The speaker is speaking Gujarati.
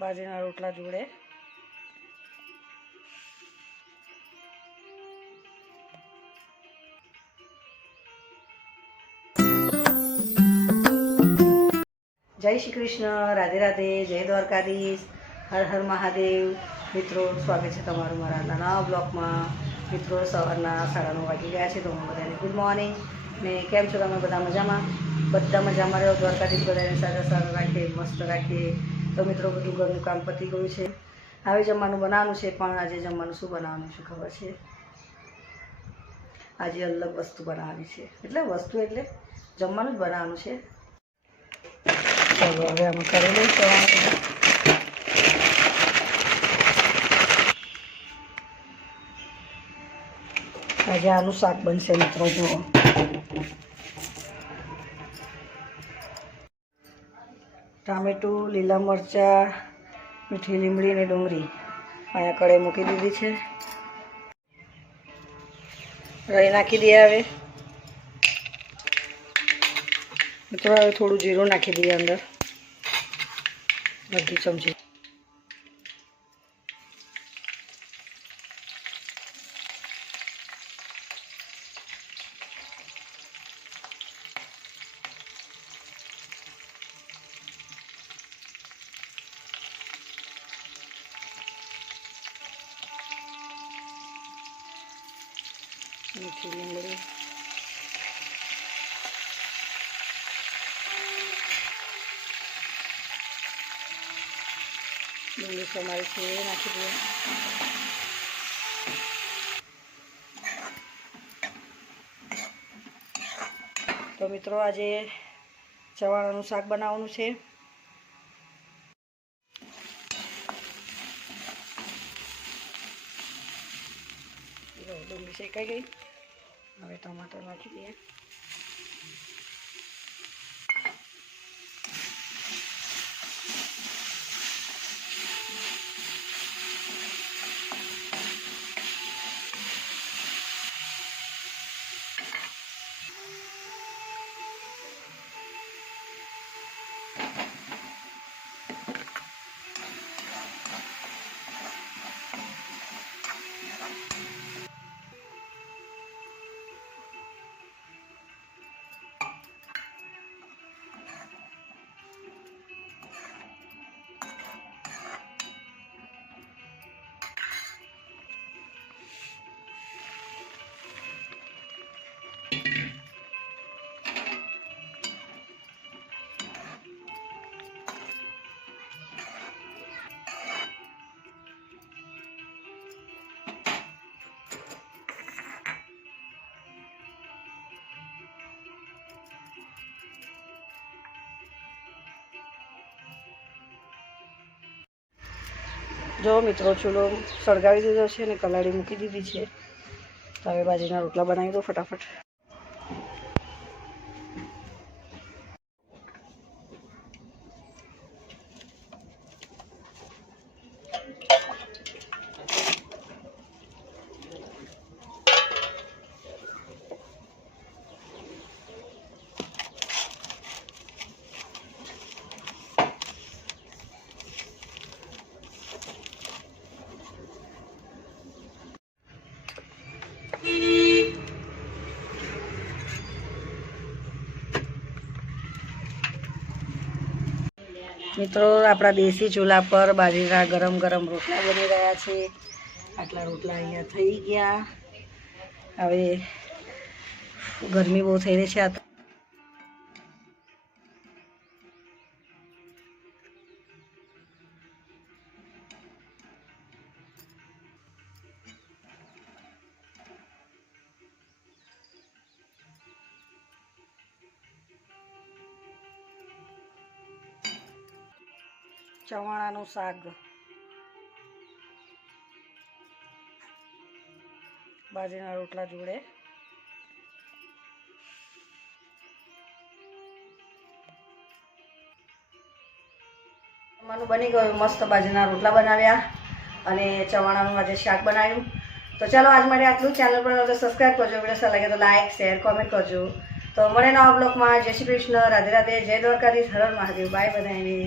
બાજરીના રોટલા જોડે જય શ્રી કૃષ્ણ, રાધે રાધે, જય દ્વારકાધીશ, હર હર મહાદેવ. મિત્રો, સ્વાગત છે તમારું મારા નવા બ્લોગમાં. મિત્રો, સવારના 9:30 વાગી ગયા છે, તો હું બધાને ગુડ મોર્નિંગ. ને કેમ છો તમે? બધા મજામાં? બધા મજામાં રહ્યો. દ્વારકાધીશ બધાને સારા સારા રાખે, મસ્ત રાખે. તો મિત્રો, બધું ઘરનું કામ પતી ગયું છે. હવે જમવાનું બનાવવાનું છે, પણ આજે જમવાનું શું બનાવવાનું છે ખબર છે? આજે અલગ વસ્તુ બનાવવાની છે. એટલે જમવાનું જ બનાવવાનું છે. ચલો, હવે આમાં કરી લઈશ. આજે આનું શાક બનશે મિત્રો. જુઓ, ટામેટું, લીલા મરચાં, મીઠી લીમડી અને ડુંગળી અહીંયા કઢાઈ મૂકી દીધી છે. રાઈ નાખી દઈએ. હવે મિત્રો, હવે થોડું જીરું નાખી દઈએ અંદર, અડધી ચમચી. મીઠી લીમડી, ડુંગળી સમારી છે એ નાખી દઈએ. તો મિત્રો, આજે ચવાણાનું શાક બનાવવાનું છે. ડુંગળી શેકાઈ ગઈ. હવે ટમાટર નાખી દઈએ. જો મિત્રો, ચૂલો સળગાવી દીધો છે અને કલાડી મૂકી દીધી છે. તો હવે બાજરીના રોટલા બનાવી દો ફટાફટ. મિત્રો, આપણા દેશી ચૂલા પર બાજરીના ગરમ ગરમ રોટલા બની રહ્યા છે. આટલા રોટલા અહીંયા થઈ ગયા. હવે ગરમી બહુ થઈ રહી છે. આ ચવાણાનું શાક બાજરીના રોટલા જોડે. જમવાનું બની ગયું. મસ્ત બાજરીના રોટલા બનાવ્યા અને ચવાણાનું આજે શાક બનાવ્યું. તો ચાલો, આજ માટે આટલું. ચેનલ પર તો સબસ્ક્રાઈબ કરજો. વિડીયો સારા લાગે તો લાઈક, શેર, કોમેન્ટ કરજો. તો મળે નવા બ્લોગમાં. જય શ્રી કૃષ્ણ, રાધે રાધે, જય દ્વારકાધીશ, હર હર મહાદેવ. બાય બધાને.